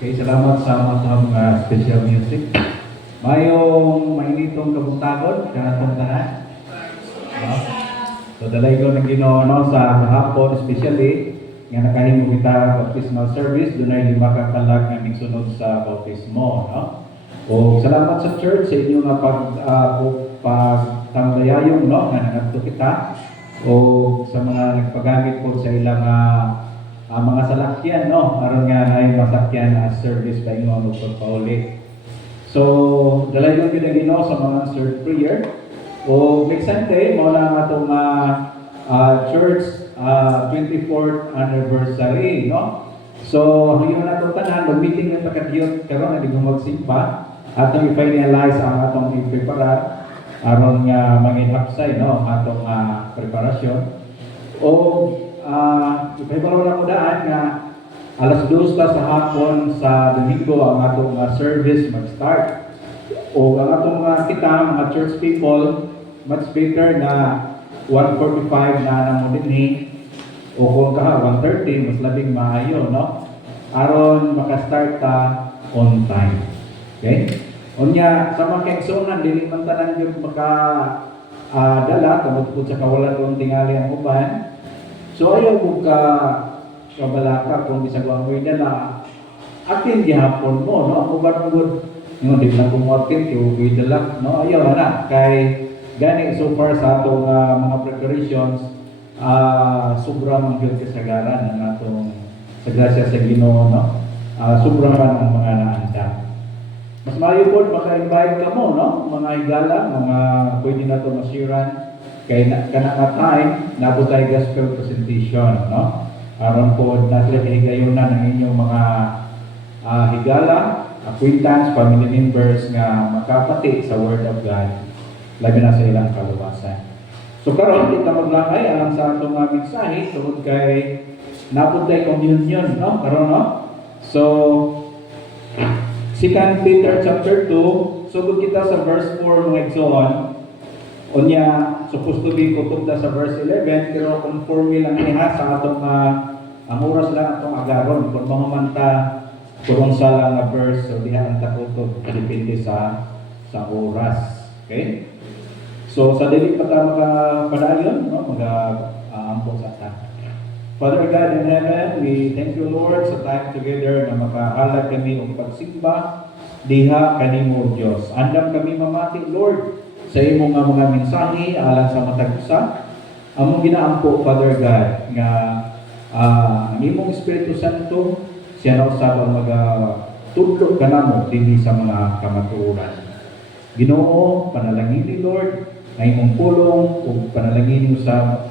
Okay, salamat sa mga special music. Mayong mainitong kabuntagon, kanatong tanan. No? So, dalay ko ng Ginoo no, sa kahapon, especially, nga nakahimo kita baptismal service, doon ay 5 ka kalag na migsunod sa bautismo. No? O salamat sa church sa inyo nga pagtambayayon, no, nga nangadto kita. O sa mga nagpagamit po sa ilang mga salakyan, no, aron nga na masakyan as service pa ingon o pagpauli. So, dalay ko Ginoo sa mga answered prayer. O next Sunday, mo na atong church 24th anniversary, no? So, hangyo na itong tanan, mag-meeting ng pagkatiyot karon na di ko magsimpa, atong i-finalize ang atong i-prepara, aron nga mangin-upside, no, atong preparasyon. O, ipahibalo na ko daan nga alas 2 sa hapon sa Domingo ang atong service mag-start. O ang atong kita, mga church people, much better na 1:45 na namo dinhi o kung kaha 1:30 mas labing maayo, no? Aron maka-start ta on time. Okay? Unya sa mga kaigsuonan dili man tanan gyud maka dala tungod sa kawalan kung tingali ang uban. So ayaw ko kabalaka kung bisag wa mo dala. Atin gihapon mo, no? Ang uban mo yung di lang kumatin yung dala, no? Ayaw na kay gani so far sa atong mga preparations, sobrang magyud kasagaran ang atong sa grasya sa Ginoo, no? Sobrang man ang mga naanda. Mas maayo po maka-invite ka mo, no? Mga higala, mga pwede na ito masiran kay kanaka time nabot tayo gospel presentation, no? Aron po na sila kahigayunan ng inyong mga higala, acquaintance, family members nga makapati sa Word of God, labi na sa ilang kaluwasan. So karon kita maglangay alang sa atong mensahe tungod kay napud tayo communion, no? Karon, no? So 2 Peter chapter 2, sugod kita sa verse 4 mga igsoon. Unya supposed to be kutob sa verse 11 pero conforme lang niya sa atong ang oras lang atong agaron kung mahumanta kurong sa lang na verse, so diha ang takutob depende sa oras. Okay? So sa dili pa ta makapadayon, no, mag-ampok sa ta. Father God in heaven, we thank you Lord sa time together na makahalag kami og pagsimba diha kanimo Dios. Andam kami mamati Lord sa imong mga mensahe alang sa matag usa. Among ginaampo Father God nga ang imong Espiritu Santo siya na usab ang magatudlo kanamo dinhi sa mga kamatuoran. Ginoo, panalangin Lord na imong pulong ug panalangin sa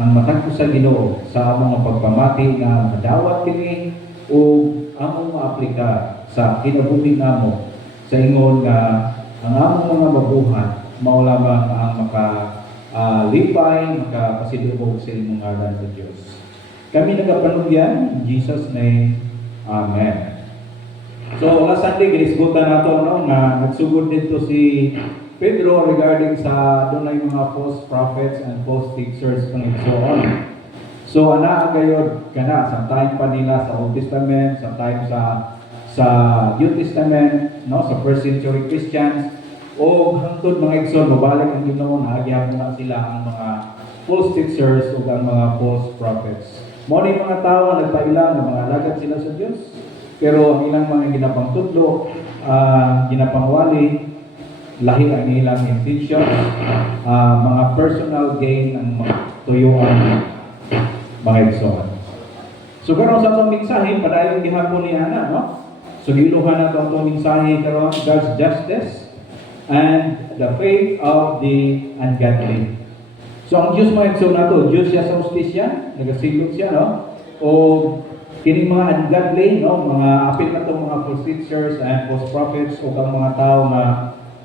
ang matag sa Ginoo sa among pagpamati nga madawat kini ug among maaplika sa kinabuhi namo sa ingon nga ang among mga mabuhat mao lamang ang lipay makapasidugog sa imong ngalan sa Dios. Kami nagapanugyan in Jesus name. Amen. So last Sunday ginisgutan nato no nga nagsugod dito si Pedro regarding sa dunay mga false prophets and false teachers and so on. So ana gayud kana sa time pa nila sa Old Testament, sa time sa New Testament, no, sa first century Christians o hangtod mga igsoon mabalik ang Ginoo na agyapon na sila ang mga false teachers ug ang mga false prophets. Mo ni mga tawo nagpailang nga mga alagad sila sa Dios, pero ang ilang mga ginapangtudlo, ginapangwali, lahi ang ilang intention, mga personal gain ang mga tuyuan mga igsoon. So karon sa atong mensahe padayon gihapon ni ana, no? So giluhan nato atong mensahe karon God's justice and the faith of the ungodly. So ang Diyos mga igsoon nato, Diyos siya sa hustisya, nagasilot siya, no? O kining mga ungodly, no, mga apil na itong mga false teachers and false prophets o ang mga tao na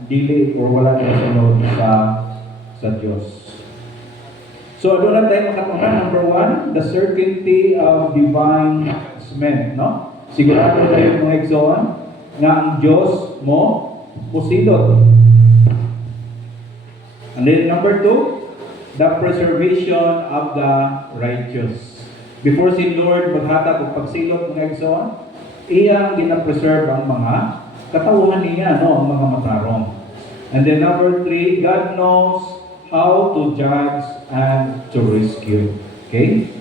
dili or wala na sunod sa Diyos. So doon lang tayo makatuhan. Number 1, the certainty of divine judgment, no? Sigurado tayo mga igsoon na ang Diyos mo pusilot. And then number 2, the preservation of the righteous. Before si Lord maghatag og pagsilot mga igsoon, iyang gina-preserve ang mga katauhan niya, no, ang mga matarong. And then number 3, God knows how to judge and to rescue. Okay?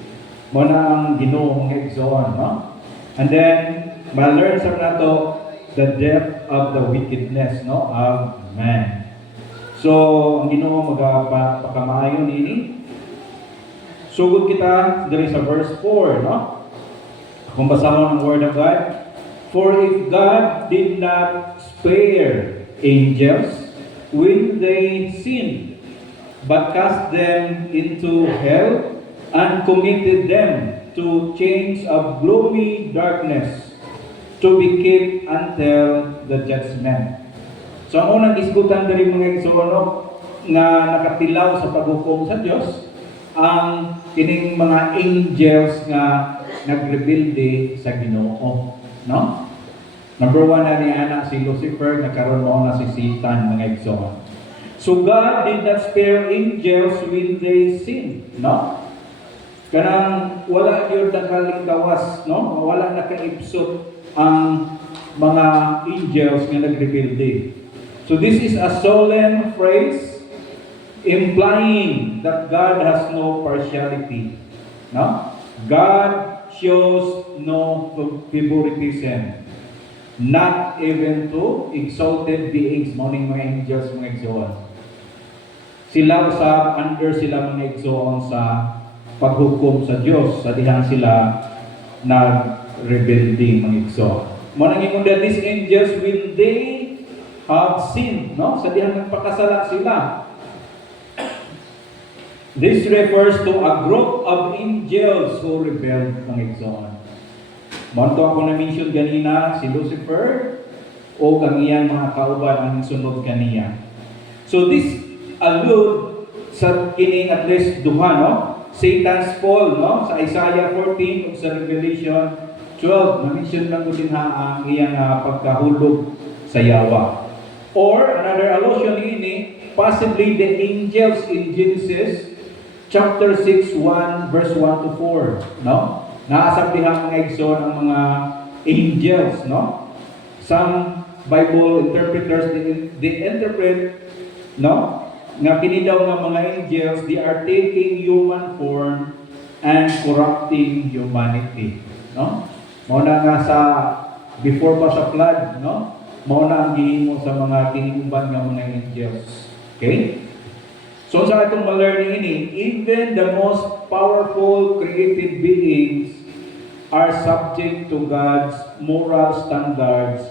Muna ang Ginoo mga igsoon, no? And then, ma-learn sa nato the depth of the wickedness, no, of man. So, ang Ginoo magpakamayon ini. Sugod kita diri sa verse 4, no? Kung basahon ang Word of God, for if God did not spare angels when they sinned, but cast them into hell and committed them to chains of gloomy darkness to be kept until the judgment. So ang unang isgutan diri mga igsoon nga nakatilaw sa paghukom sa Dios ang kining mga angels nga nagrebelde sa Ginoo, no? Number 1 na ni ana si Lucifer, nagkaroon mo na si Satan mga igsoon. So God did not spare angels when they sinned, no? Kanang wala yun nakalingkawas, no? Wala nakaipsot ang mga angels nga nagrebelde. So this is a solemn phrase implying that God has no partiality, no? God shows no favoritism, not even to exalted beings, morning mga angels, mga igsoon. Sila usab under sila mga igsoon sa paghukom sa Dios sa dihang sila nagrebelde mga igsoon. Mo nang ingon that these angels when they have sinned, no, sa dihang nagpakasala sila. This refers to a group of angels who rebelled mga igsoon. Monto ako na-mention ganina si Lucifer o ang iyang mga kauban ang sunod kaniya. So this allude sa kining at least duha, no? Satan's fall, no? Sa Isaiah 14 o sa Revelation 12, na-mention lang ko din ang iyang pagkahulog sa yawa. Or another allusion ini, possibly the angels in Genesis chapter 6, 1 verse 1 to 4, no? Naasabihan mga igsoon ang mga angels, no? Some Bible interpreters they interpret, no, nga kini daw nga mga angels, they are taking human form and corrupting humanity, no? Mao na nga sa before pa sa flood, no? Mao na ang gihimo sa mga kiniguban nga mga angels. Okay? So sa itong ma-learning ini, even the most powerful created beings are subject to God's moral standards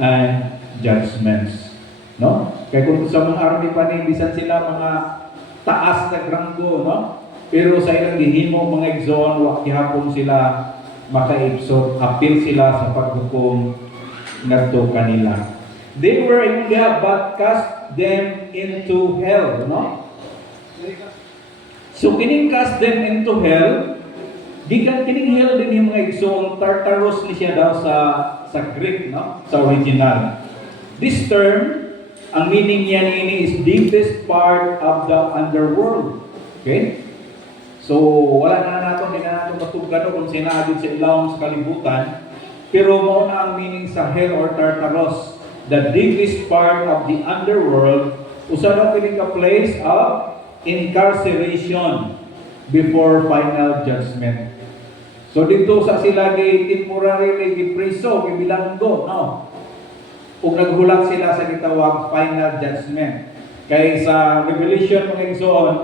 and judgments. No? Kaya kung sa mga army pa ni, bisan sila mga taas na granggo, no? Pero sa ilang gihimo mga igsoon, wa gihapon sila makaipsot, appeal sila sa paghukom ngadto kanila. They were in there but cast them into hell, no? So kining cast them into hell, gikan kining hell din yung mga igsoon, Tartarus ni siya daw sa Greek, no? Sa original. This term, ang meaning niya nini is deepest part of the underworld. Okay? So wala na natin, hindi na natin matugano kung sinagod sa ilawang sa kalibutan. Pero mao na ang meaning sa hell or Tartarus, the deepest part of the underworld, usa na kining ka place of incarceration before final judgment. So dito sa sila temporarily gipriso, gibilanggo, no? Ug naghulak sila sa gitawag final judgment. Kay sa Revelation mga igsoon,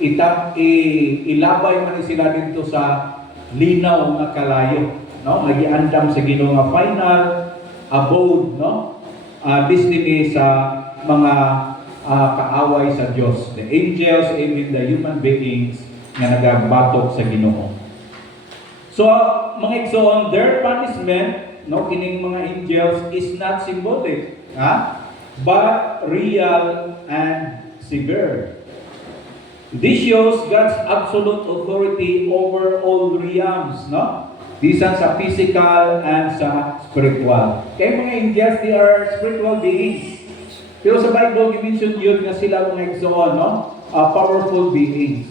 ilabay man sila dito sa linaw nga kalayo, no? Nagiandam sa Ginoo nga final abode, no? Destiny sa mga kaaway sa Dios, the angels, even the human beings nga nagabatok sa Ginoo. So mga igsoon, their punishment, no, kining mga angels is not symbolic, but real and severe. This shows God's absolute authority over all realms, no? Bisan sa physical and sa spiritual. Kaya mga angels, they are spiritual beings. Pero sa Bible, i-mention yun nga sila mga igsoon, no? Powerful beings.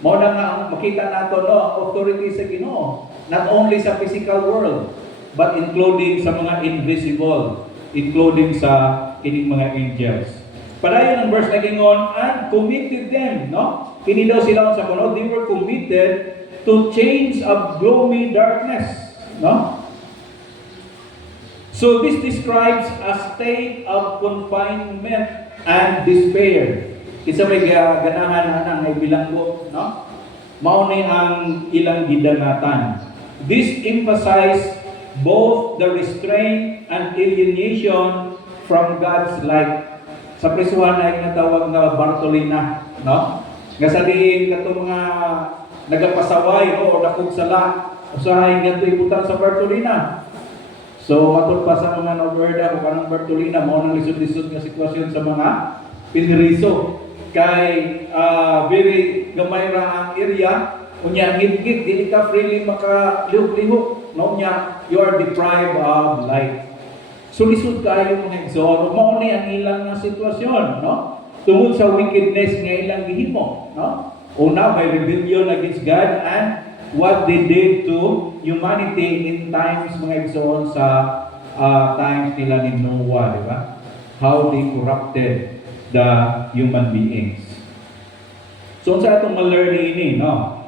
Mao na nga makita nato, no, ang authority sa Ginoo, not only sa physical world, but including sa mga invisible, including sa kining mga angels. Padayon ang verse na gingon, and committed them, no? Kini daw sila sa kuno, they were committed to change of gloomy darkness, no? So this describes a state of confinement and despair. Isa may ganahan na may bilanggo, no? Mao ni ang ilang gidangatan. This emphasizes both the restraint and alienation from God's light. Sa prisuhan ay natawag na Bartolina, no? Nga sa diin katong mga nagapasaway o dakog sala usahay ngadto ibutan sa Bartolina. So matod pa sa mga Noverda o kanang Bartolina mao nang lisod-lisod nga sitwasyon sa mga piniriso kay very gamay ra ang area unya higit dili ka freely makalihok-lihok no nya you are deprived of light. So lisod kayo mga igsoon mao ni ang ilang nga sitwasyon no tungod sa wickedness nga ilang gihimo no una by rebellion against God and what they did to humanity in times mga igsoon sa times nila ni Noah, di ba? How they corrupted the human beings. So sa atong ma-learning ini, no?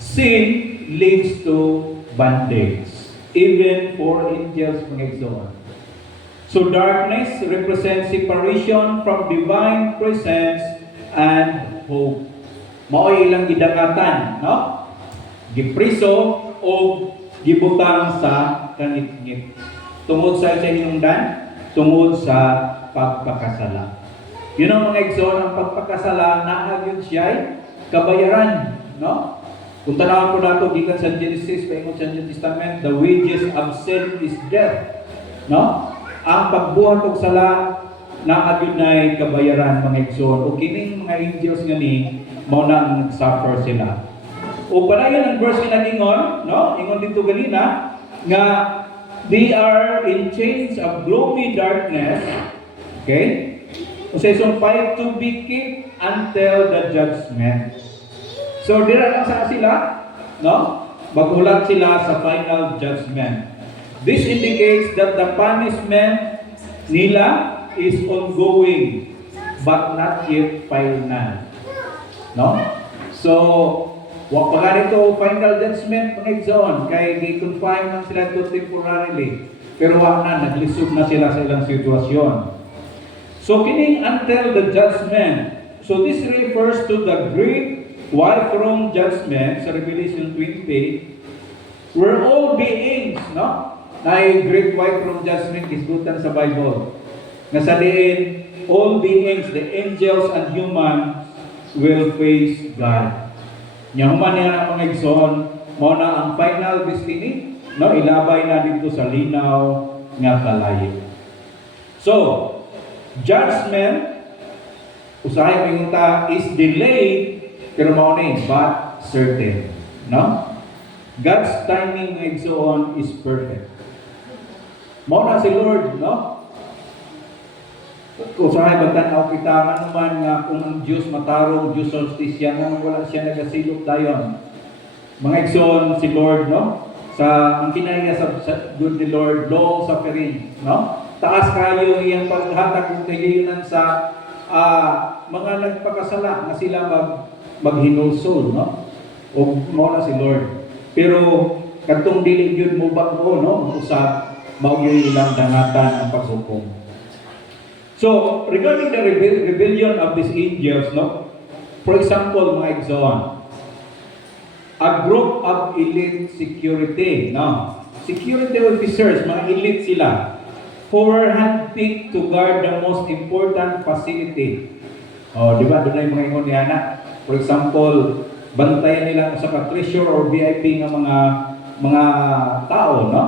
Sin leads to bondage, even for angels mga igsoon. So darkness represents separation from divine presence and hope. Mao ilang gidangatan, no? Gipriso o gibutang sa kangit-ngit. Tungod sa hinungdan, tungod sa pagpakasala. Yun ang mga igsoon, ang pagpakasala na yun siya kabayaran, no? Kung tanawan po nato gikan sa Genesis, paingon sa New Testament, the wages of sin is death, no? Ang pagbuhat og sala na yun ay kabayaran mga igsoon. O kining mga angels nga ni mao na ang suffer sila. O padayon ang verse nga gingon, no? Ingon dito ganina nga they are in chains of gloomy darkness. Okay? O sa isang 5 to be kept until the judgment. So dira lang sa sila, no? Magulat sila sa final judgment. This indicates that the punishment nila is ongoing but not yet final. No? So wa pa ganito final judgment mga igsoon kay gi-confine lang sila to temporarily pero wa na naglisod na sila sa ilang sitwasyon. So kining until the judgment. So this refers to the great white throne judgment sa Revelation 20 where all beings, no? Na great white throne judgment isgutan sa Bible. Nga sa diin all beings, the angels and humans will face God. Yahuman niya ang mga igsoon, mo na ang final destiny, no, ilabay na dito sa linaw nga kalayo. So, judgment, usahay mo yung is delayed, pero mao ni but certain. No? God's timing mga igsoon is perfect. Mao na si Lord, no? Usahay magtanaw kita nga naman nga kung ang Diyos matarong, Diyos solstisya nga wala siya nagasilot dayon. Mga igsoon si Lord, no? Sa ang kinaya sa good ni Lord, long suffering, no? Taas kayo iyang paghatag ng kahilingan sa mga nagpakasala na sila maghinulsol, no? O mo na si Lord. Pero katong dili gyud mo ba mo, no? Usab mao gyud ilang dangatan ang paghukom. So, regarding the rebellion of these angels, no? For example, mga igsoon, a group of elite security, no? Security officers, mga elite sila, who were handpicked to guard the most important facility. Oh, di ba? Doon ay mga ingon niya na. For example, bantayan nila sa treasure or VIP ng mga tao, no?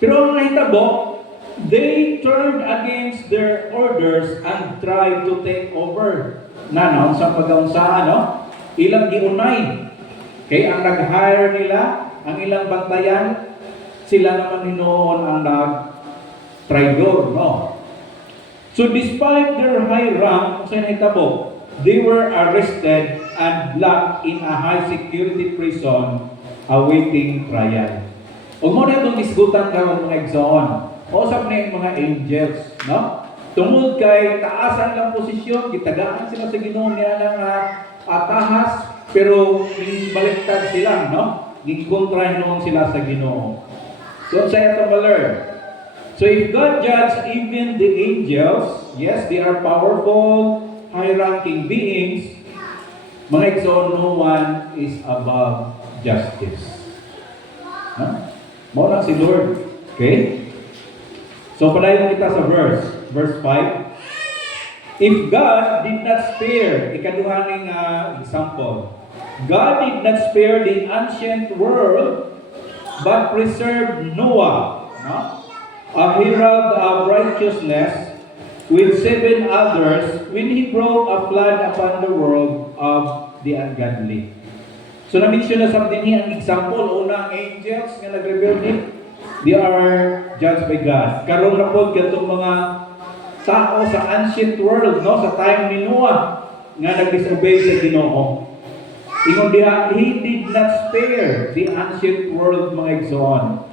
Pero ang nahitabo, they turned against their orders and tried to take over. Nanon sa pag-aunsahan, no? Ilang giunay. Kaya ang nag-hire nila, ang ilang bantayan, sila naman hinoon ang nag-traidor, no? So despite their high rank, sa nahitabo, they were arrested and locked in a high security prison awaiting trial. Huwag mo na itong isgutan ka ng mga igsoon. Usap na yung mga angels, no? Tungod kay taasan lang posisyon, gitagaan sila sa Ginoo niya ng atahas, pero baliktad sila, no? Gikontra noon sila sa Ginoo. So, sa ito ma-learn. So, if God judge even the angels, yes, they are powerful, high-ranking beings, mga igsoon, no one is above justice. No? Mo lang si Lord. Okay? So, palayan kita sa verse 5. If God did not spare, ikaduhaning example, God did not spare the ancient world, but preserved Noah, no? A herald of righteousness, with 7 others, when he brought a flood upon the world of the ungodly. So, na-mention na sa din ang example, unang angels nga nag-rebelde, they are judged by God. Karon na po katong mga tao sa ancient world, no, sa time ni Noah nga nag-disobey sa Ginoo. Ingon diha, he did not spare the ancient world, mga igsoon.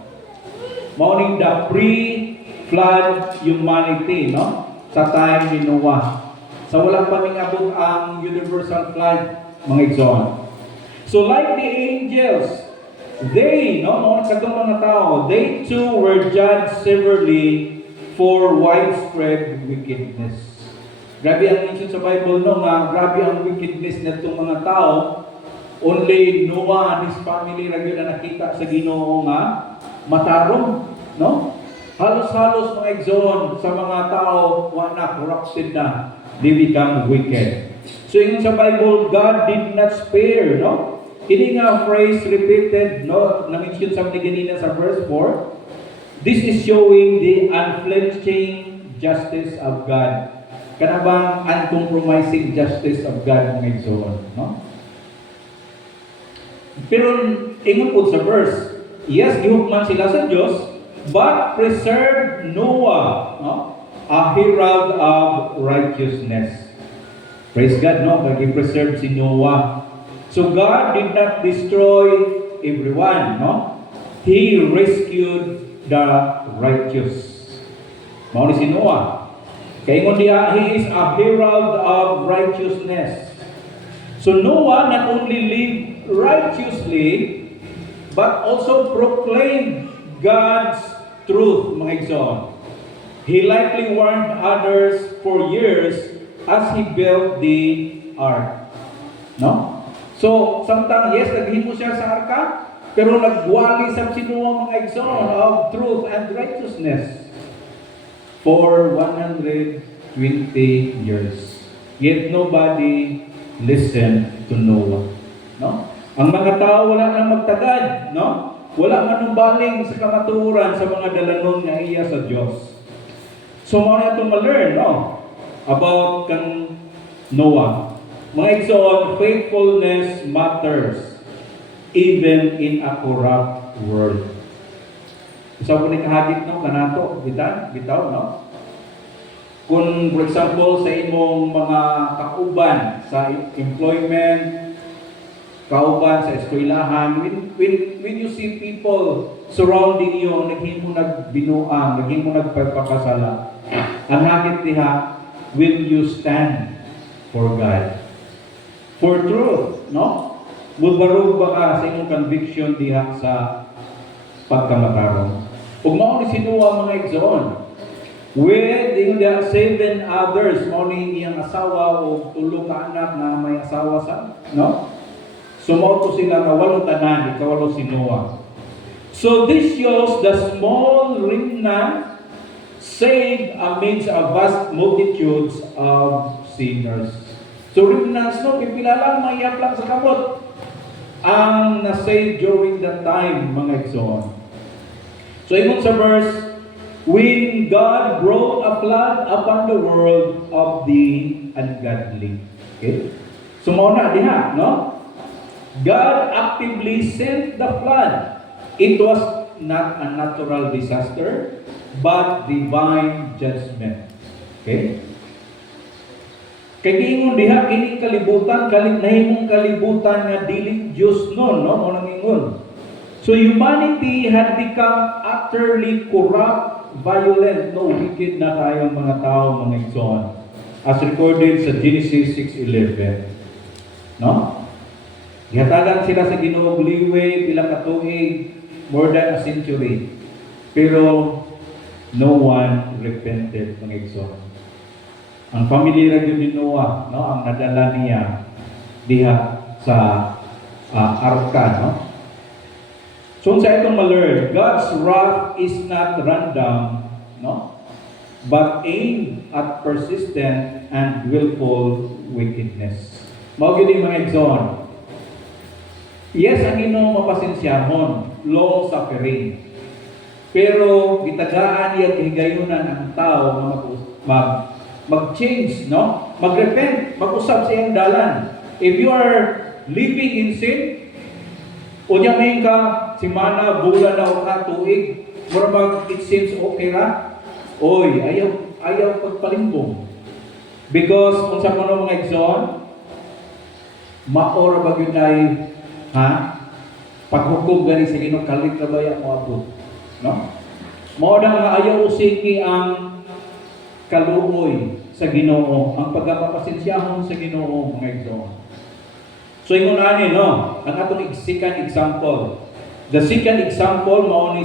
Mauning the pre-flood humanity, no, sa time ni Noah. Sa walang pamingabot ang universal flood, mga igsoon. So like the angels, they, no, katong mga tao, they too were judged severely for widespread wickedness. Grabe ang mention sa Bible, no, nga grabe ang wickedness na itong mga tao. Only Noah and his family ra gyud na nakita sa Ginoo nga matarong, no? Halos-halos mga igsoon sa mga tao wa na corrupted na, they become wicked. So in sa Bible, God did not spare, no? Kini nga phrase repeated, no, na-mention sa ganina sa verse 4. This is showing the unflinching justice of God. Kanabang uncompromising justice of God, mga igsoon, no? Pero ingon po sa verse, yes, gihukman sila sa Diyos, but preserved Noah, no, a herald of righteousness. Praise God, no? Nag-preserve si Noah. So God did not destroy everyone, no? He rescued the righteous. Mao ni si Noah. Kaya ingon diha, he is a herald of righteousness. So Noah not only lived righteously, but also proclaimed God's truth, mga igsoon. He likely warned others for years as he built the ark. No? So, samtang, yes, naghimo siya sa arka, pero nagwali sa sinuwang mga igsoon of truth and righteousness for 120 years. Yet nobody listened to Noah. No? Ang mga tao wala nang magtagad, no? Wala man baling sa kamatuoran sa mga dalanon nga iya sa Dios. So mo na itong ma-learn, no? About kang Noah. Mga igsoon, faithfulness matters even in a corrupt world. Isa po ni kahagit, no? Kanato, bitaw, no? Kung, for example, sa imong mga kauban sa employment, kauban sa eskwelahan, when you see people surrounding you, naghimo nagbinuang, naghimo nagpagpakasala, ang hagit diha, will you stand for God? For truth, no? Mulbarog ba ka sa imong conviction diha sa pagkamatarong? Kung mao ni sinuwa mga igsoon, with the 7 others, mao ni iyang asawa o 3 ka anak na may asawa sa, no? Sumoto sila nga 8 tanan, ikawalo si Noah. So this shows the small remnant saved amidst a vast multitudes of sinners. So remnants, no, pipila lang, mayap lang sa kamot ang na-save during that time, mga igsoon. So ingon sa verse, when God brought a flood upon the world of the ungodly. Okay? So mauna diha, no? God actively sent the flood. It was not a natural disaster, but divine judgment. Okay? Kaya ingon diha, kini kalibutan, nahimong kalibutan nga dili Diyos nun, no? Mo nang ingon. So humanity had become utterly corrupt, violent, no, wicked na tayong mga tao, mga igsoon. As recorded sa Genesis 6:11. No? Gihatagan sila sa Ginoong liwe, ilang katuig, more than a century. Pero no one repented, mga igsoon. Ang pamilya ni Noah, no, ang nadala niya diha sa arka, no? So sa itong ma-learn, God's wrath is not random, no? But aimed at persistent and willful wickedness. Mao gyud mga igsoon. Yes, ang Ginoo mapasensyahon, long suffering. Pero gitagaan niya kahigayunan ang tao na mag-change, no? Mag-repent, mag-usab sa iyang dalan. If you are living in sin, unya may ka simana, bulan na o katuig, mura it seems okay ra. Oy, ayaw pagpalimbong. Because kung sa mga igsoon, maora ba yun ay, paghukom gani sa Ginoo kalit na baya mo abot. No? Mao na nga ayaw usiki ang kaluoy sa Ginoo, ang pagpapasensyahon sa Ginoo, mga igsoon. So ingon ani, no, ang atong second example. The second example mao ni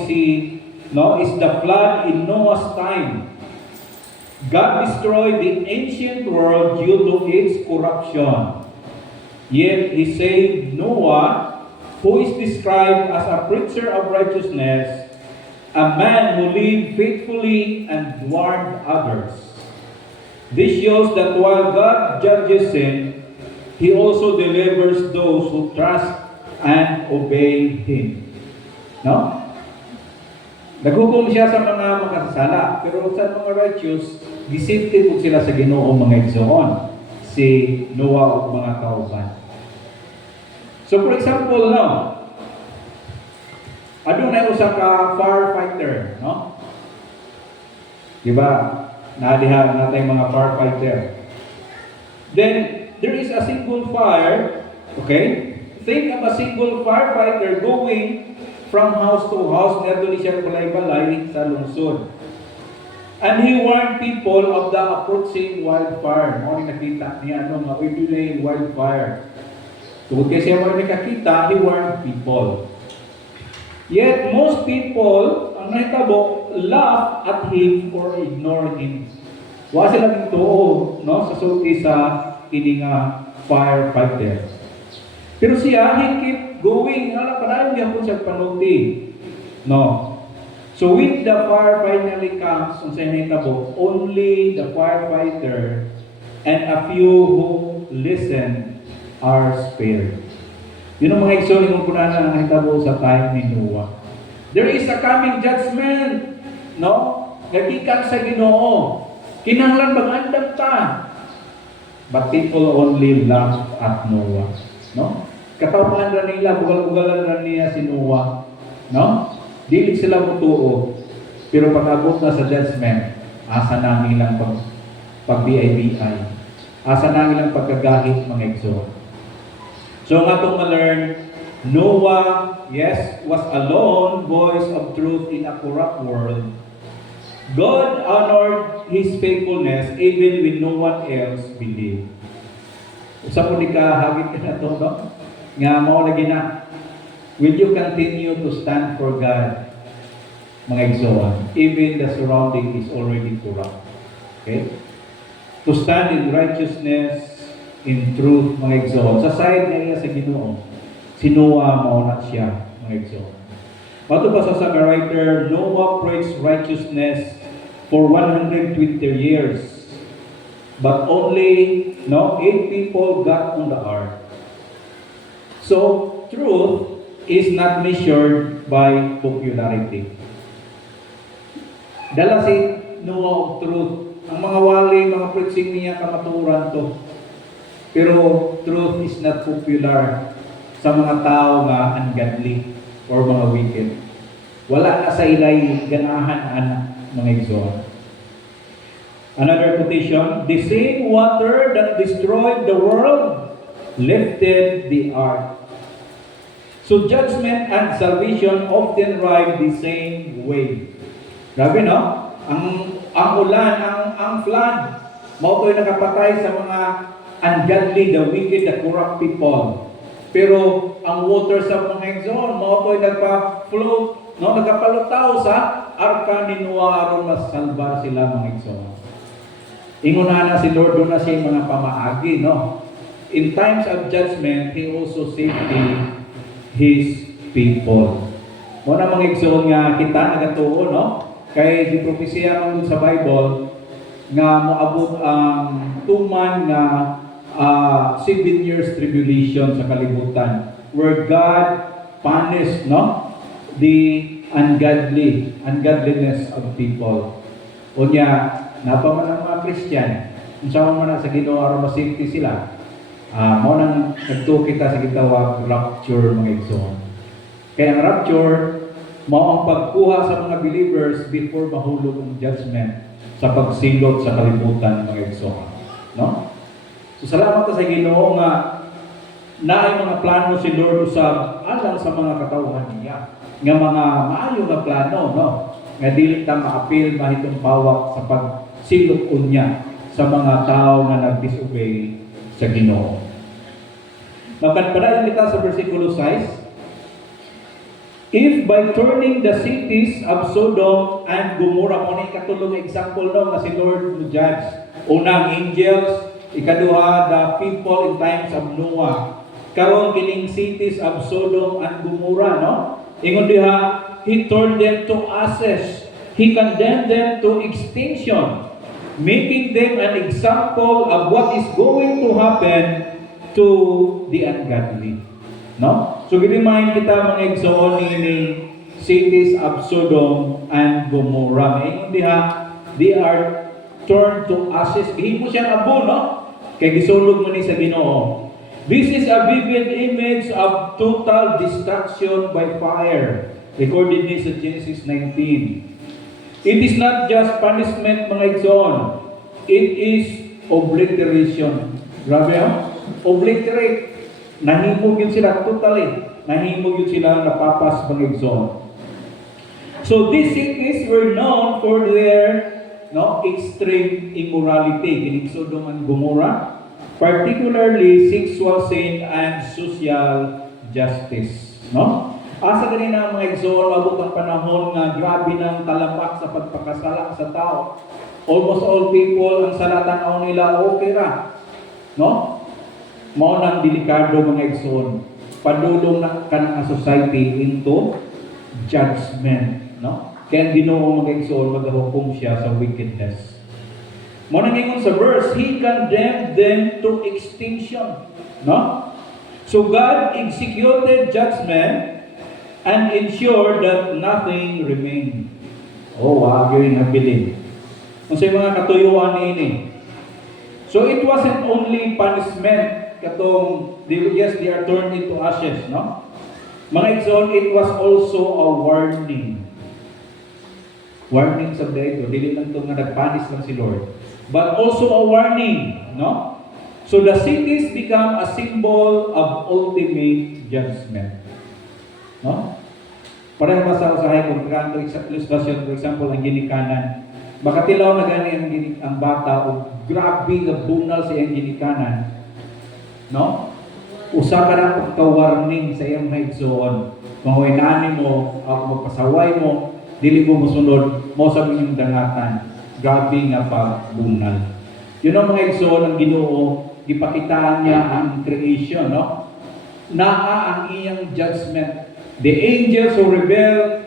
is the flood in Noah's time. God destroyed the ancient world due to its corruption. Yet He saved Noah, who is described as a preacher of righteousness, a man who lived faithfully and warned others. This shows that while God judges sin, He also delivers those who trust and obey Him. No? Naghukom siya sa mga makasala, pero sa mga righteous, gisifted po sila sa Ginoo, mga igsoon, si Noah o mga kauban. So for example, no, adunay usa ka firefighter, no? Diba? Nadiha natay mga firefighter. Then there is a single fire, okay? Think of a single firefighter going from house to house, neto ni siya balay-balay sa lungsod. And he warned people of the approaching wildfire. Mo ni nakita niya nga uy wildfire. Tungod kay siya mo nakakita, he warned people. Yet most people, ang nahitabo, laugh at him or ignore him. Wa sila gituo, no, sa sulti sa kini nga firefighter. Pero siya, he keep going. Padayon niya po siya panuti. No. So when the fire finally comes, ang nahitabo, only the firefighter and a few who listen are spared. Yun ang mga igsoon yung kunan na nahitabo sa time ni Noah. There is a coming judgment. No? Nagikan sa Ginoo. Kinahanglan mag-andam ta. But people only laugh at Noah. No? Katawanan ra nila, bugal-bugalan ra niya si Noah. No? Dili sila mutuo. Pero pag-abot na sa judgment, asa na nilang pag-BIBI. Asa na nilang pagkagahit, mga igsoon. So nga itong ma-learn, Noah, yes, was a lone voice of truth in a corrupt world. God honored His faithfulness even when no one else believed. Usa po di ka hagit ka na ito, no? Nga mo lagi na, will you continue to stand for God, mga igsoon, even the surrounding is already corrupt? Okay? To stand in righteousness, in truth, mga igsoon. Sa side niya sa Ginoo, si Noah mauna siya, mga igsoon. Pato pa sa writer, Noah preached righteousness for 120 years. But only 8 people got on the ark. So, truth is not measured by popularity. Dala si Noah of truth. Ang mga wali, mga preaching niya, kamaturan to. Pero truth is not popular sa mga tao nga ungodly or mga wicked. Wala na sa ilay ganahan mga igsoon. Another quotation, the same water that destroyed the world lifted the ark. So judgment and salvation often ride the same way. Grabe, no? Ang ulan, ang flood, mautoy nakapatay sa mga ungodly, the wicked, the corrupt people. Pero ang water sa mga exon, mautoy nagpa-float, no? Nagpalutaw sa arka ni Noah aron masalbar sila mga exon. Inguna na si Lord doon na siya mga pamaagi, no? In times of judgment, He also saved His people. Muna mga exon nga kita nagatuo, no? Kay di propesya man sa Bible nga moabot ang tuman nga 7 years tribulation sa kalibutan where God punished, no, the ungodliness of people. Unya napaman ang mga Christian unsa man sa Ginoo aron ma-safety sila. Mao nang nagtukita sa gitawag rapture mga igsoon. Kaya ang rapture mao ang pagkuha sa mga believers before mahulog ang judgment sa pagsilot sa kalibutan mga igsoon, no? So salamat sa Ginoo nga naay mga plano si Lord usab alang sa mga katawhan niya nga mga maayo nga plano, no, nga dili ta maapil mahitong pawak sa pagsilot unya sa mga tao nga nag-disobey sa Ginoo. Mapadayon kita sa bersikulo 6. If by turning the cities of Sodom and Gomorrah, mo ni katulong example no nga si Lord mo judge. Unang angels, ikaduha the people in times of Noah. Karon kining cities of Sodom and Gomorrah, no? Ingon diha, He turned them to ashes. He condemned them to extinction, making them an example of what is going to happen to the ungodly. No? So gilimahin kita mga igsoon ni cities of Sodom and Gomorrah. Ingon diha, they are turned to ashes. Gihimo siya abo, no? Kay gisulog mo ni sa Ginoo. This is a vivid image of total destruction by fire. Recorded ni sa Genesis 19. It is not just punishment mga igsoon. It is obliteration. Grabe, ha? Obliterate. Nahimog yun sila totally. Nahimog yun sila napapas mga igsoon. So these cities were known for their extreme immorality. Kining Sodom and Gomorrah, particularly sexual sin and social justice. No? Asa ganina mga igsoon, abot ang panahon nga grabe ng talamak sa pagpakasala sa tao. Almost all people ang salatan nila okay ra. No? Mao nang delikado mga igsoon. Padulong na kanang society into judgment, no? Kaya Ginoo mga igsoon magahukom siya sa wickedness. Mao nang ingon sa verse, He condemned them to extinction, no? So God executed judgment and ensured that nothing remained. Oh, wag yun nabilin. Unsay mga katuyuan niini. So it wasn't only punishment katong yes, they are turned into ashes, no? Mga igsoon, it was also a warning. Warning sa dito, dili lang ito nga nagpanis lang si Lord. But also a warning, no? So the cities become a symbol of ultimate judgment. No? Para basa sa kung kanto illustration, for example, ang ginikanan. Baka tilaw na gani ang bata o grabe nga bunal sa iyang ginikanan. No? Usa ka na pagka-warning sa iyang maigsoon. Kung inani mo, ako magpasaway mo, dili mo musunod, mo sa inyong dangatan. Grabe nga pagbunal. Yun ang mga igsoon ng Ginoo, gipakitaan niya ang creation, no? Naa ang iyang judgment. The angels who rebelled,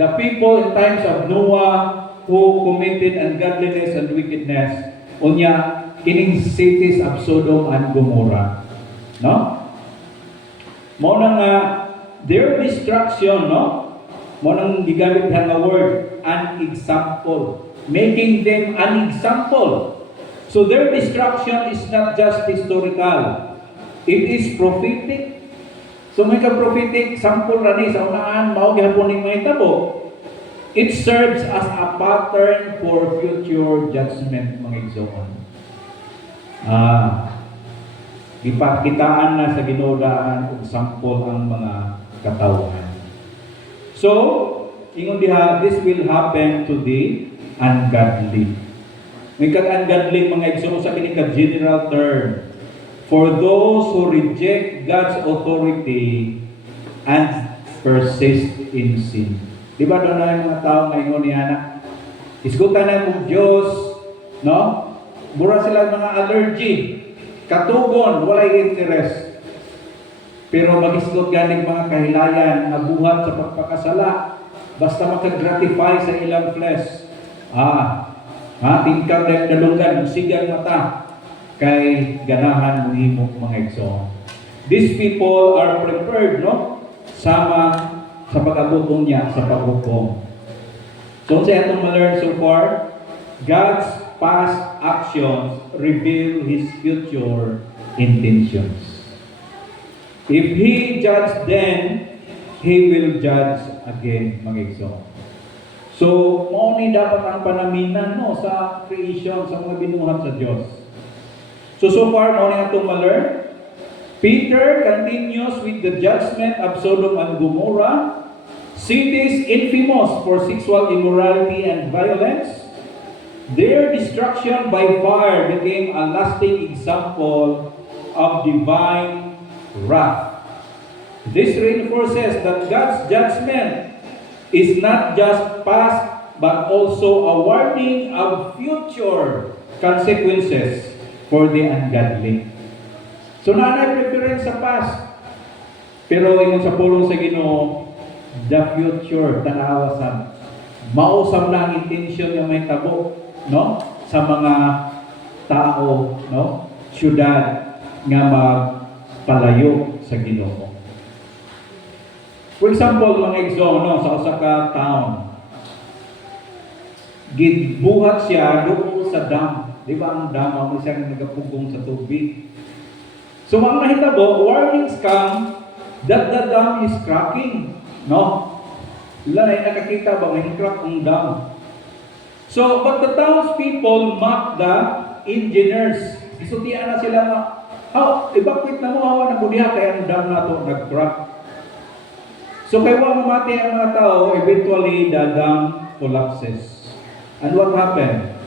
the people in times of Noah who committed ungodliness and wickedness, unya kining cities of Sodom and Gomorrah. No? Mo nang their destruction, no? Mo nang gigamit nga word, an example, making them an example. So their destruction is not just historical. It is prophetic. So may ka-prophetic sample ra ni sa unaan mao gihapon ning mahitabo. It serves as a pattern for future judgment mga igsoon. Gipakitaan na sa Ginoo daan og sampol ang mga katawhan. So, ingon diha, this will happen to the ungodly. May ungodly mga igsoon sa kini ka general term. For those who reject God's authority and persist in sin. Di ba doon na yung mga tao ngayon ni Ana? Isgutan na yung Diyos, no? Mura sila mga allergy, katugon, walay interest. Pero mag-isgot ganing mga kahilayan, nabuhat sa pagpakasala, basta makagratify sa ilang flesh. Tingkang na dalungan, sigang mata, kay ganahan mo himok mga igsoon. These people are prepared, no? Sama sa pag-abutong niya sa paghukom. So, sa itong ma-learn so far, God's past actions reveal His future intentions. If He judged then, He will judge again, mga igsoon. So, mo ni dapat ang panaminan no sa creation sa mga binuhat sa Dios. So far mo ni atong ma-learn, Peter continues with the judgment of Sodom and Gomorrah, cities infamous for sexual immorality and violence. Their destruction by fire became a lasting example of divine wrath. This reinforces that God's judgment is not just past but also a warning of future consequences for the ungodly. So naanay preference sa past. Pero ingon sa pulong sa Ginoo, the future tanawa sa mausam na ang intention nga may tabo, no? Sa mga tao, no? Syudad nga magpalayo sa Ginoo. For example, mga igsoon, no, sa usa ka town, gibuhat siya doon sa dam. Di ba ang dam mo siya nagapugong sa tubig? So ang nahitabo, warnings come that the dam is cracking. No? Wala na nakakita ba may crack ang dam? So, but the townspeople mock the engineers. Isutian na sila nga, evacuate na mo, hawa na budiha kaya ang dam na ito nag-crack. So, kaya mamati ang mga tao, eventually the dam collapses. And what happened?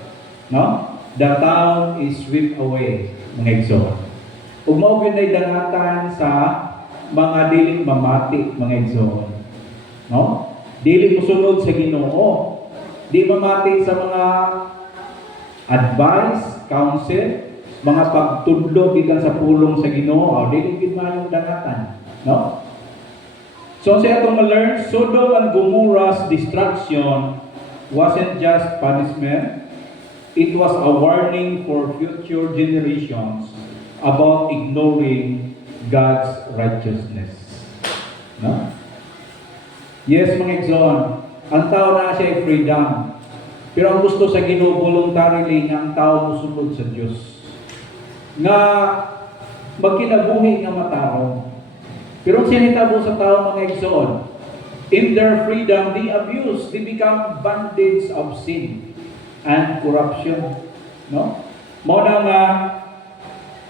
No? The town is swept away, mga igsoon. Ug mao gyud nay dangatan sa mga dili mamati, mga igsoon. No? Dili mosunod sa Ginoo. Di mamati sa mga advice, counsel, mga pagtudlo gikan sa pulong sa Ginoo, dili gid man dangatan, no? So sa atong ma-learn, Sodom and Gomorrah's destruction wasn't just punishment. It was a warning for future generations about ignoring God's righteousness. No? Yes, mga igsoon, ang tao na siya ay freedom. Pero ang gusto sa Ginoo voluntarily nga ang tao musunod sa Dios. Nga magkinabuhi nga matao. Pero ang sinitabo sa tao, mga igsoon, in their freedom, they abuse, they become bandits of sin and corruption. No? Muna nga,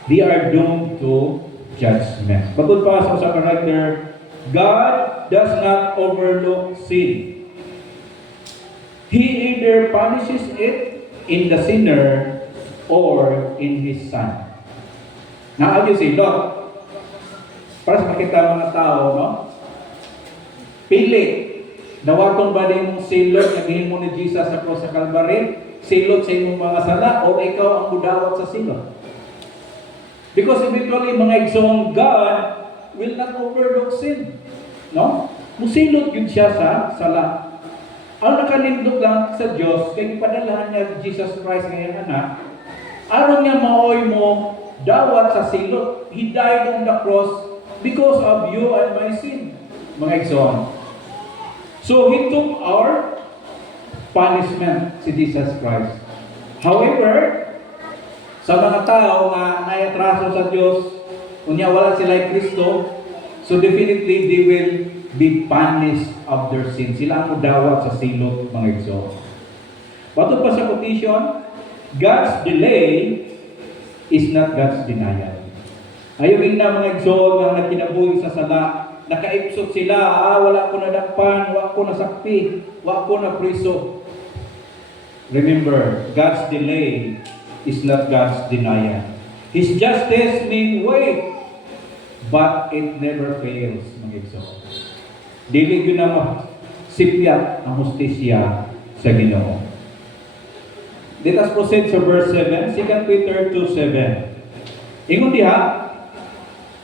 they are doomed to judgment. Bagod pa sa usa ka writer, God does not overlook sin. He either punishes it in the sinner or in His Son. Now, how do you say, Lord, para sa makita mga tao, no? Pili. Nawatong ba din mong silot na gihin mo ni Jesus sa cross sa Calvary? Silot sa imong mga sala o ikaw ang mudawat sa silot? Because eventually, mga igsoong, God will not overlook sin. No? Musilot yun siya sa sala. Ang nakalindot lang sa Diyos, kaya ipadalahan niya Jesus Christ ngayong anak, aron niya maoy mo dawat sa silot. He died on the cross because of you and my sin. Mga igsoon. So, He took our punishment, si Jesus Christ. However, sa mga tao nga naiatraso sa Diyos, kunya wala sila Kristo, so definitely they will be punished of their sin. Sila ang mudawat sa silot, mga igsoon. Bato pa sa quotation, God's delay is not God's denial. Ayun na mga igsoon nga nagkinabuhi sa sala, nakaipsot sila, wala ko nadakpan, wala ko nasakti, wala ko na priso. Remember, God's delay is not God's denial. His justice may wait, but it never fails, mga igsoon. Dili yun na sipyat ang hustisya sa Ginoo. Let us proceed sa verse 7, 2 Peter 2:7. Ingon diha,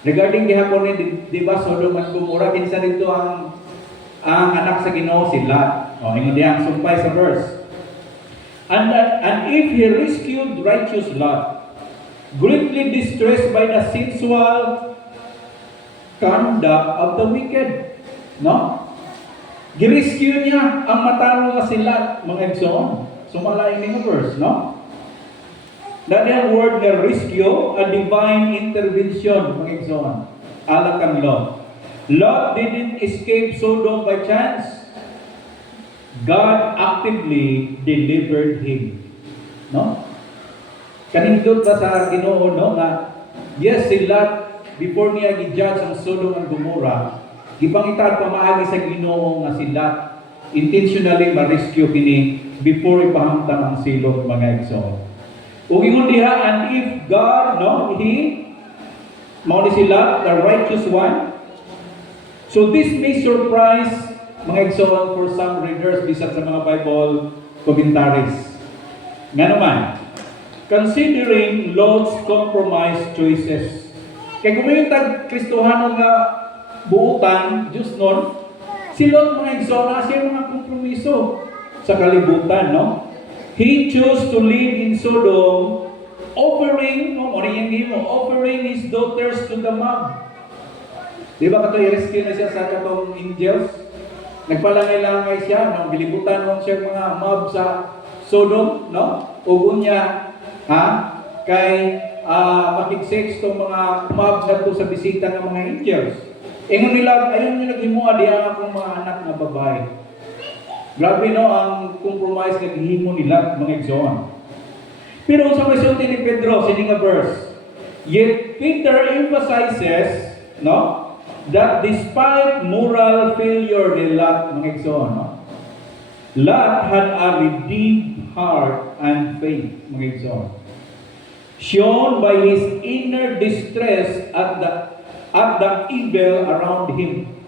regarding gihapon ni di ba Sodom at Gomorrah, kinsa dito ang anak sa Ginoo si Lot. Ingon diha ang sumpay sa verse. And if he rescued righteous Lot, greatly distressed by the sensual conduct of the wicked. No? Girescue niya ang matalo nga si Lot, mga igsoon. Sumalain ni verse, no? That yung word na rescue, a divine intervention, mga igsoon. Ala kang Lot. Lot didn't escape Sodom by chance. God actively delivered him. No? Kanindot ba sa Ginoo, no? Na, yes, si Lot, before niya gi-judge ang Sodom and Gomorrah, gipangitad pamaagi sa Ginoo nga si Lot intentionally ma-rescue kini before ipahamtang ang silot, mga igsoon. Ug ingon diha, and if God, no, He, mao ni sila, the righteous one. So this may surprise, mga igsoon, for some readers, bisan sa mga Bible commentaries. Nga naman, considering Lot's compromise choices. Kaya kung may Kristohano nga buutan, Diyos nun, si Lot, mga igsoon, siya mga kompromiso sa kalibutan, no? He chose to live in Sodom, offering his daughters to the mob. Di ba kato i-rescue na siya sa katong angels? Nagpalangay-langay siya, no? Bilibutan mo siya mga mob sa Sodom, no? Ugon niya, kay makiksex tong mga mob na to sa bisita ng mga angels. Ingon nila, ayun nila naghimuha diya akong mga anak na babae. Grabe, no, ang compromise na gihimo nila, mga igsoon. Pero sa masulti ni Pedro, sining nga verse, yet Peter emphasizes, no, that despite moral failure ni Lot, mga igsoon, no, Lot had a redeemed heart and faith, mga igsoon, shown by his inner distress at the evil around him.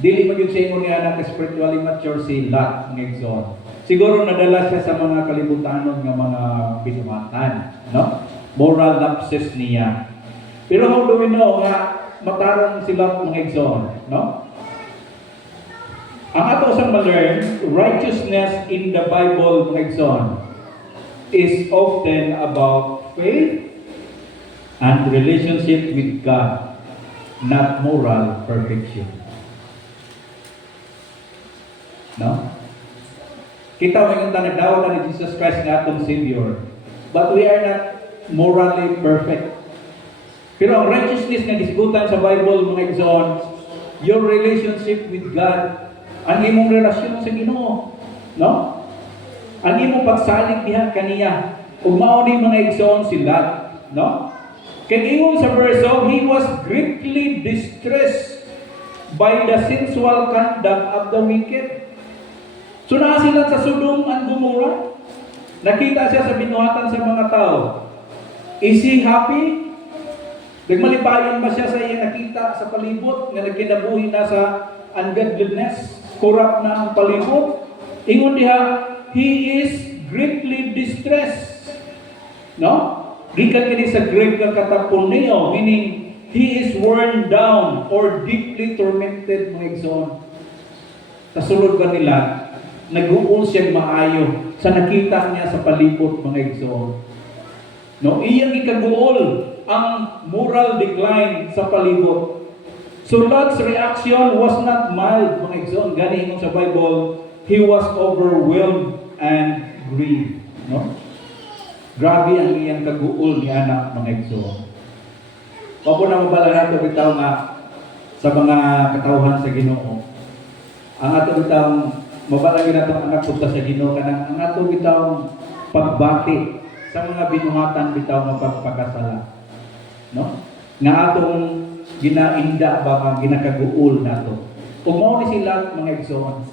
Dili magyud sa ingon ni anak spiritually mature si Lot, ng igsoon. Siguro nadala siya sa mga kalibutanon nga mga binuhatan, no? Moral lapses niya. Pero how do we know nga matarong si Lot, ng igsoon, no? Ang ato sa ma-learn, righteousness in the Bible, ng igsoon, is often about faith and relationship with God, not moral perfection. No? Kita mo yung nagdawa ni Jesus Christ nga atong Savior. But we are not morally perfect. Pero ang righteousness na gisigutan sa Bible, mga igsoon, your relationship with God, ang imong relasyon sa Ginoo, no? Ang imong pagsalig diha kaniya, ug mao ni mga igsoon si Lot, no? Kaya ingon sa verse, he was greatly distressed by the sensual conduct of the wicked. So sila sa Sodom and Gomorrah, nakita siya sa binuhatan sa mga tao. Is he happy? Nagmalipayon ba siya sa iya nakita sa palibot nga nagkinabuhi na sa ungodliness, corrupt na ang palibot? Ingon diha, he is greatly distressed. No? Gikan kini sa Greek nga kataponeo, meaning he is worn down or deeply tormented, mga igsoon. Sa sulod ba nila, nag-uul siyang maayo sa nakita niya sa palibot, mga igsoon. No, iyang ikaguol ang moral decline sa palibot. So Lot's reaction was not mild, mga igsoon. Gani sa Bible, he was overwhelmed and grieved. No? Grabe ang iyang kaguol ni anak, mga igsoon. Papo na mabala nato bitaw nga sa mga katawhan sa Ginoo. Ang ato bitaw mabalagi na itong anak punta sa Ginoo kanang ang ato bitaw pagbati sa mga binuhatan bitaw nga pagpakasala. no? Nga atong ginainda ba nga ginakaguol nato. Ug mao ni sila mga igsoon.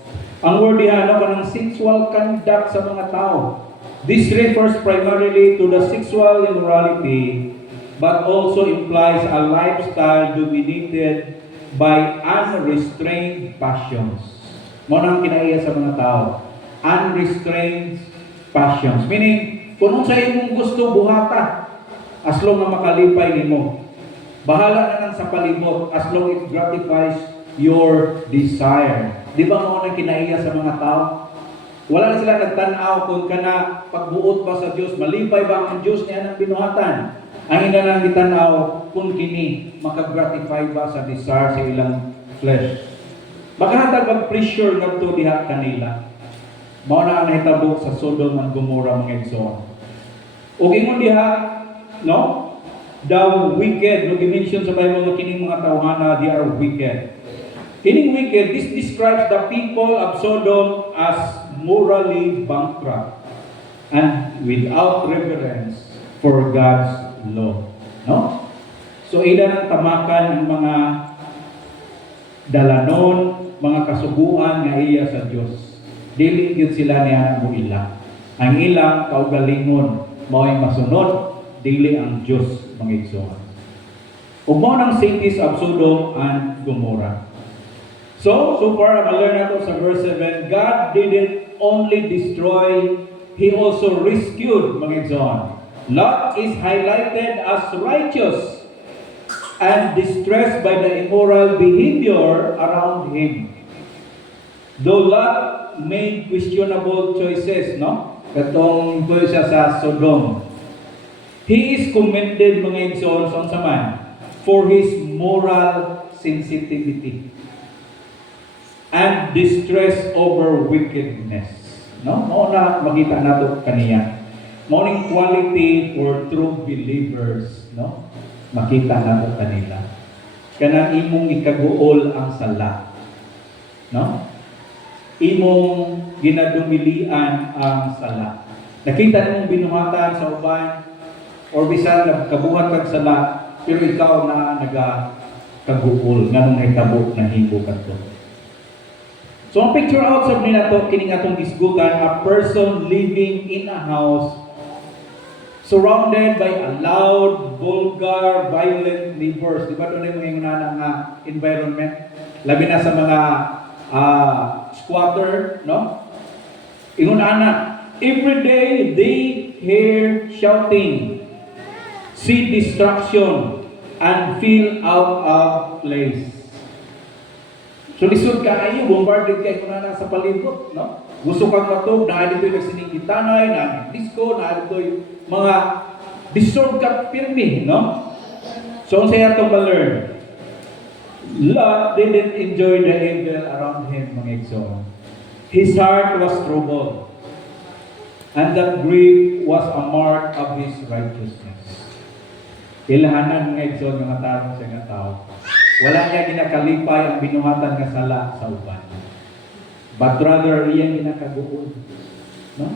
Ang word diha no kanang sexual conduct sa mga tao. This refers primarily to the sexual immorality but also implies a lifestyle dominated by unrestrained passions. Mao nang kinaiya sa mga tao. Unrestrained passions. Meaning, kung sa imong gusto buhata, as long na makalipay nimo. Bahala na lang sa palibot as long it gratifies your desire. Di ba mo nang kinaiya sa mga tao? Wala na sila nagtanaw kung kana pagbuot pa sa Diyos, malipay ba ang Diyos niya ng binuhatan? Ang ina nang gitanaw kung kini makagratify ba sa desire sa ilang flesh. Makahatag ang pressure ngadto diha kanila. Mao na ang nahitabo sa Sodom ug Gomorrah mga igsoon. Ug ingon diha, no? The wicked, no gimension sa Bible nga kining mga tawhana, they are wicked. Kining wicked, this describes the people of Sodom as morally bankrupt and without reverence for God's law. No? So, ilan ang tamakan ang mga dalanon, mga kasubuan nga iya sa Diyos. Dili gyud sila niya mo ila. Ang ilang kaugalingon mao'y masunod, dili ang Diyos mga igsoon. Ug mao nang cities of Sodom and Gomorrah. So far, learn nato sa verse 7, God didn't only destroy, He also rescued mga igsoon. Lot is highlighted as righteous and distressed by the immoral behavior around him. Though Lot made questionable choices, no? Katong po siya sa Sodom. He is commended mga igsoon sa man for his moral sensitivity and distress over wickedness. No? Mao na makita nato kaniya. Morning quality for true believers, no? Makita nato kanila. Kanang imong ikaguol ang sala. No? Imong ginadumilian ang sala. Nakita nimong binuhatan sa uban or bisan nagkabuhat kag sala, pero ikaw na nagakaguol nganong nahitabo na hibo kadto. So ang picture out sa ninato kining atong gisgutan, a person living in a house surrounded by a loud, vulgar, violent neighbors. Di ba doon yung nga environment? Labi na sa mga squatter, no? Ingon ana, every day they hear shouting, see destruction, and feel out of place. So lisod ka ayo, bombarded kayo na sa palibot, no? Gusto kang matog, na dito yung sininggitanay, na disco, na dito yung mga disordered ka pirmi, no? So ang saya itong ma-learn. Lot didn't enjoy the evil around him, mga igsoon. His heart was troubled, and that grief was a mark of his righteousness. Ilahanan mga igsoon, mga tarong sa mga tao. Wala niya ginakalipay ang binuhatan nga sala sa uban. But rather, iyan ginakaguol. No?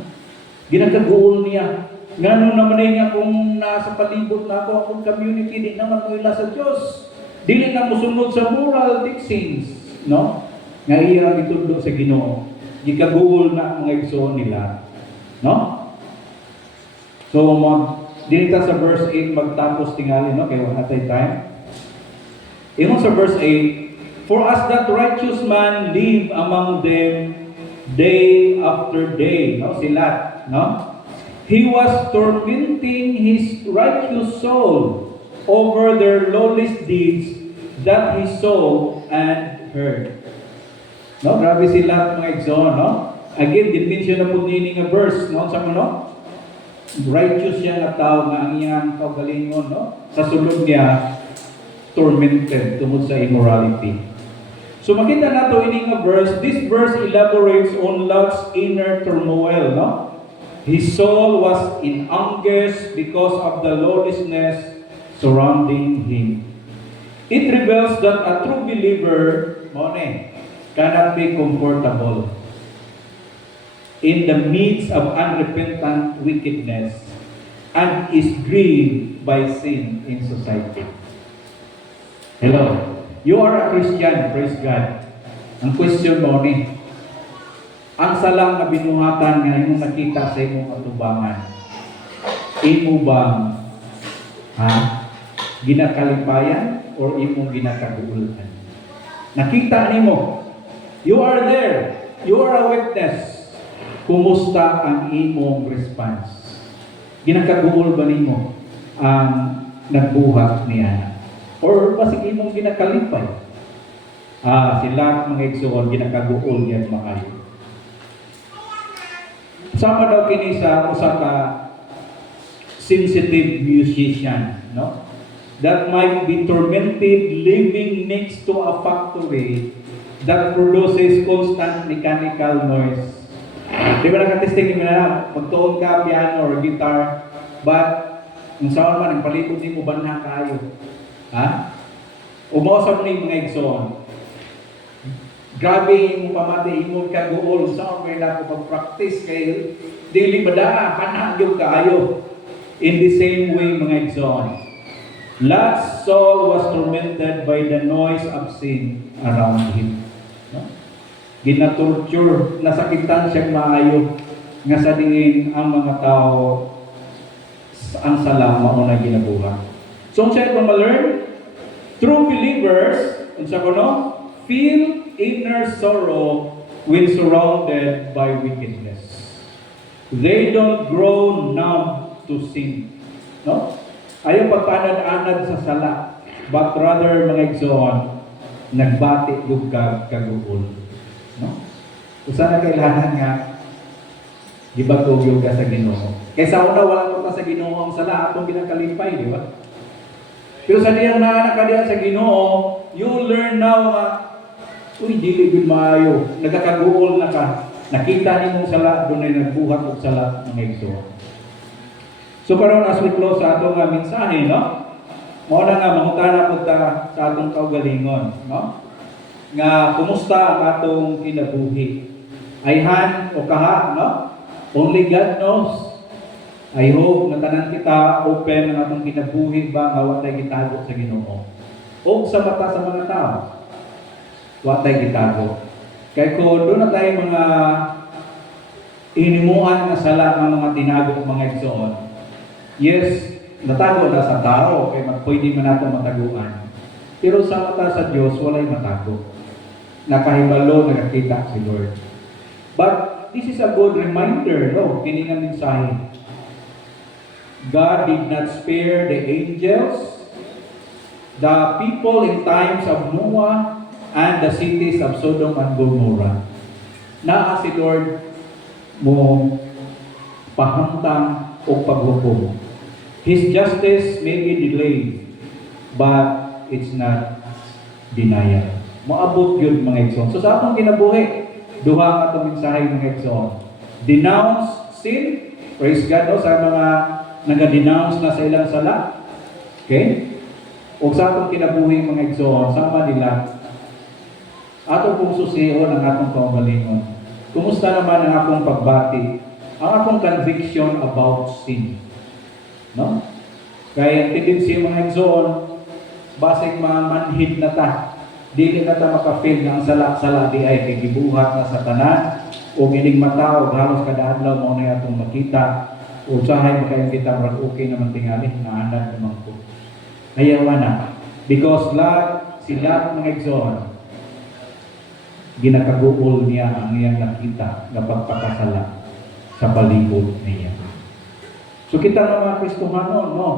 Ginakaguol niya. Ngano naman niya kung nasa palibot na ako, akong community, di naman mo ila sa Diyos. Dili na musunod sa moral fixings. No? Nga iyang itundo sa Ginoo. Gikaguol na mga igsoon nila. No? So, dinita sa verse 8, magtapos tingali, no? Kaya wala tayo time. Ingon sa verse 8, for as that righteous man live among them day after day, no? Sila, no? He was tormenting his righteous soul over their lawless deeds that he saw and heard. No? Grabe sila mga igsoon, no? Again, din-mention na po nini nga verse, no? Sa ano? Righteous siya na tao nga ang iyang kaugalingon, no? Sa sulod niya, tormented tungod sa immorality. So makita nato ini nga verse, this verse elaborates on Lot's inner turmoil, no? His soul was in anguish because of the lawlessness surrounding him. It reveals that a true believer, cannot be comfortable in the midst of unrepentant wickedness and is grieved by sin in society. Hello. You are a Christian, praise God. Ang question mo ni, ang salang na binuhatan nga imong nakita sa imong atubangan, imo bang ginakalipayan or imong ginakaguulan? Nakita nimo, you are there, you are a witness. Kumusta ang imong response? Ginakaguol ba nimo ang nagbuhat niya? Or basig imong ginakalipay? Sila mga igsoon ginakaguol niya maayo. Sama daw kini sa usa ka sensitive musician, no? That might be tormented living next to a factory that produces constant mechanical noise. Di ba nakatesting mo na magtuon ka piano or guitar, but kung saan man ang palibot ni mo banha kayo. Umosap ni mga igsoon. Grabe yung pamati, imong kaguol, saan may na ko pag-practice kayo, dili badaa, panahagyo kaayo. In the same way, mga igsoon, Lot's soul was tormented by the noise of sin around him. No? Ginatorture, nasakitan siyang maayo, nga sa diin ang mga tao, ang salam, mauna ginabuha. So, siya kung ma-learn, true believers, unsa ko no, feel inner sorrow when surrounded by wickedness. They don't grow numb to sin. No? Ayaw pagpanad-anad sa sala, but rather mga igsoon, nagbati yung kagugol. No? Kung saan na kailangan nga, gibagog yung ka sa Ginoo. Kaysa una, wala ko ka sa Ginoo ang sala, atong ginagkalipay, di ba? Pero sa diyang nakakadiyan sa Ginoo, you learn now uy, dili gud maayo. Nagkakaguol na ka. Nakita ni mong sala, doon ay nagbuhat og sala ng igsoon. So karon as we close sa atong mensahe, no? Mao na nga mangutana pud ta sa atong kaugalingon, no? Nga kumusta ang atong kinabuhi? Ayhan o kaha, no? Only God knows. I hope na tanan kita open ang atong kinabuhi ba nga wa tay gitago sa Ginoo. O sa mata sa mga tao. Wa tay gitago. Kay ko doon na tayo mga inimuan na sala ng mga tinago mga igsoon. Yes, natago na sa tao kay pwede man nato mataguan. Pero sa mata sa Dios walay matago. Nakahibalo, nakakita si Lord. But this is a good reminder, no? Kini nga mensahe. God did not spare the angels, the people in times of Noah, and the cities of Sodom and Gomorrah. Naa si Lord mo pahamtang o paghukom. His justice may be delayed, but it's not denial. Moabot yun mga igsoon. So sa atong kinabuhi, duha nga itong mensahe mga igsoon. Denounce sin, praise God, no? Sa mga nag-denounce na sa ilang sala. Okay? O sa atong kinabuhi mga igsoon, sama nila, atong kong susiyon ang atong kaugalingon. Kumusta naman ang akong pagbati? Ang akong conviction about sin. No? Kaya ang tendency mga igsoon, basig manhid na ta. Dili na ta makafeel na ang sala-sala di ay kay gibuhat na sa tanan o gining mata o halos kada adlaw mo na atong makita o sahay makayong kita marag okay naman tingali na anad naman ko. Ayaw na. Because sila mga igsoon, ginakaguol niya ang iyang nakita na pagpakasala sa palibot niya. So kita ng mga Kristohano, no?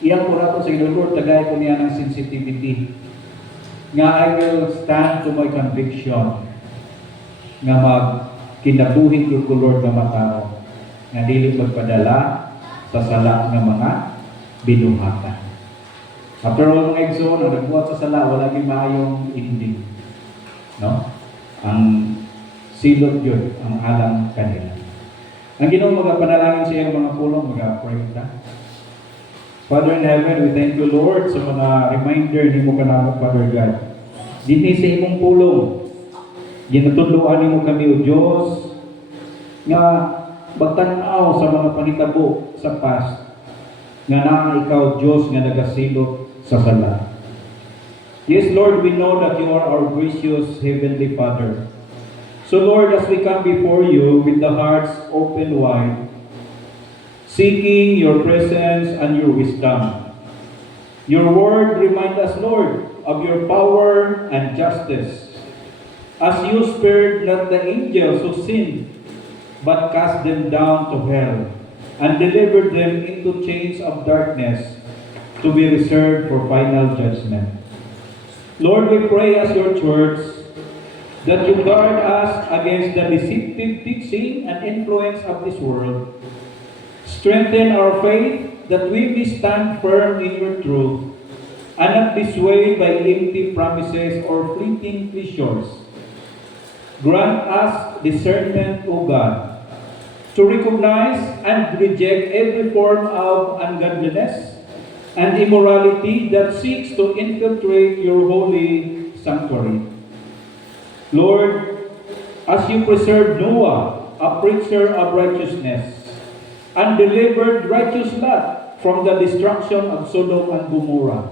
Iyang purato sa Lord, tagay ko niya ng sensitivity. Nga I will stand to my conviction nga kinabuhi ko Lord nga matao nga dili magpadala sa sala ng mga binuhatan. After all mga igsoon, ang nagbuhat sa sala, wala gyud maayong ending. No? Ang silot yun, ang alam kanila. Ang Ginoo magapanalangin sa iyang mga pulong, mag-pray ta. Father in heaven, we thank you Lord sa mga reminder ni mo kanamo Father God. Dinhi sa imong pulong, ginatudloan nimo kami o Dios nga magtanaw sa mga panghitabo sa past nga naa ikaw Dios nga nagasilot sa sala. Yes, Lord, we know that you are our gracious Heavenly Father. So Lord, as we come before you with the hearts open wide, seeking your presence and your wisdom, your word remind us, Lord, of your power and justice. As you spared not the angels who sinned, but cast them down to hell, and delivered them into chains of darkness to be reserved for final judgment. Lord, we pray as your church that you guard us against the deceptive teaching and influence of this world. Strengthen our faith that we may stand firm in your truth and not be swayed by empty promises or fleeting pleasures. Grant us discernment, O God, to recognize and reject every form of ungodliness and immorality that seeks to infiltrate your holy sanctuary. Lord, as you preserved Noah, a preacher of righteousness, and delivered righteous Lot from the destruction of Sodom and Gomorrah,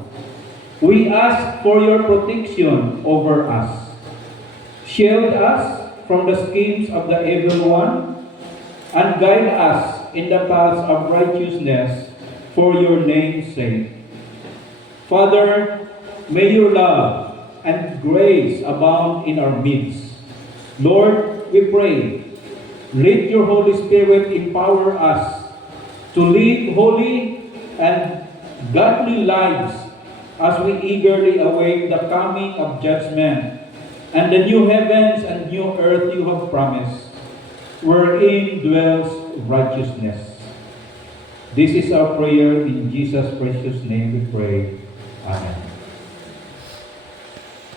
we ask for your protection over us. Shield us from the schemes of the evil one, and guide us in the paths of righteousness for your name's sake. Father, may your love and grace abound in our midst. Lord, we pray, let your Holy Spirit empower us to live holy and godly lives as we eagerly await the coming of judgment and the new heavens and new earth you have promised, wherein dwells righteousness. This is our prayer in Jesus' precious name we pray. Amen.